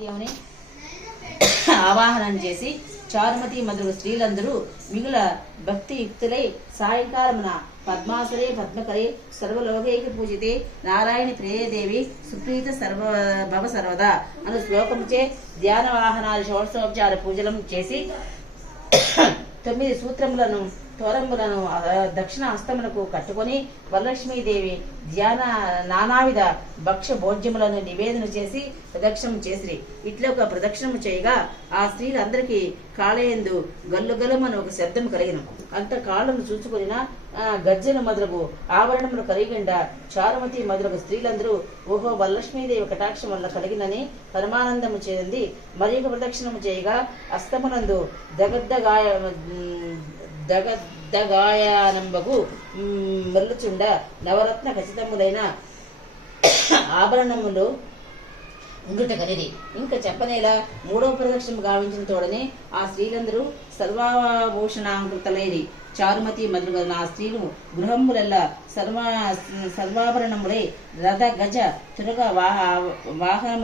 దేవుని ఆవాహనం చేసి చారుమతి మొదలగు స్త్రీలందరూ మిగుల భక్తి యుక్తులై సాయంకాలమున పద్మాసరే పద్మకరే సర్వలోకైక పూజితే నారాయణ ప్రియదేవి సుప్రీత భవ సర్వదా అను శ్లోకముచే ధ్యాన వాహనాలు షోడశోపచార పూజలను చేసి 9 సూత్రములను తోరంబులను దక్షిణ హస్తములకు కట్టుకొని వరలక్ష్మీదేవి ధ్యాన నానావిధ భక్ష్య భోజ్యములను నివేదన చేసి ప్రదక్షిణం చేసిరి. ఇట్లా ఒక ప్రదక్షిణము చేయగా ఆ స్త్రీలందరికీ కాళయందు గల్లుగలమని ఒక శబ్దము కలిగిన అంత కాళ్ళను చూసుకుని గజ్జల మొదలగు ఆవరణములు కలిగిండ చారుమతి మొదలగు స్త్రీలందరూ ఓహో వరలక్ష్మీదేవి కటాక్షం వల్ల కలిగినని పరమానందము చేరింది. మరి ఒక ప్రదక్షిణము చేయగా అస్తమునందు దగద్దగాయనంబగు మల్లుచుండ నవరత్న ఖచ్చితములైన ఆభరణములు ఉండుట కనిది. ఇంకా చెప్పనేలా 3వ ప్రదక్షిణ గావించిన తోడనే ఆ స్త్రీలందరూ సర్వాభూషణాంకృతలైరి. చారుమతి మొదలుగల ఆ స్త్రీలు గృహములెల్లా సర్వాభరణములై రథ గజ తురగ వాహనము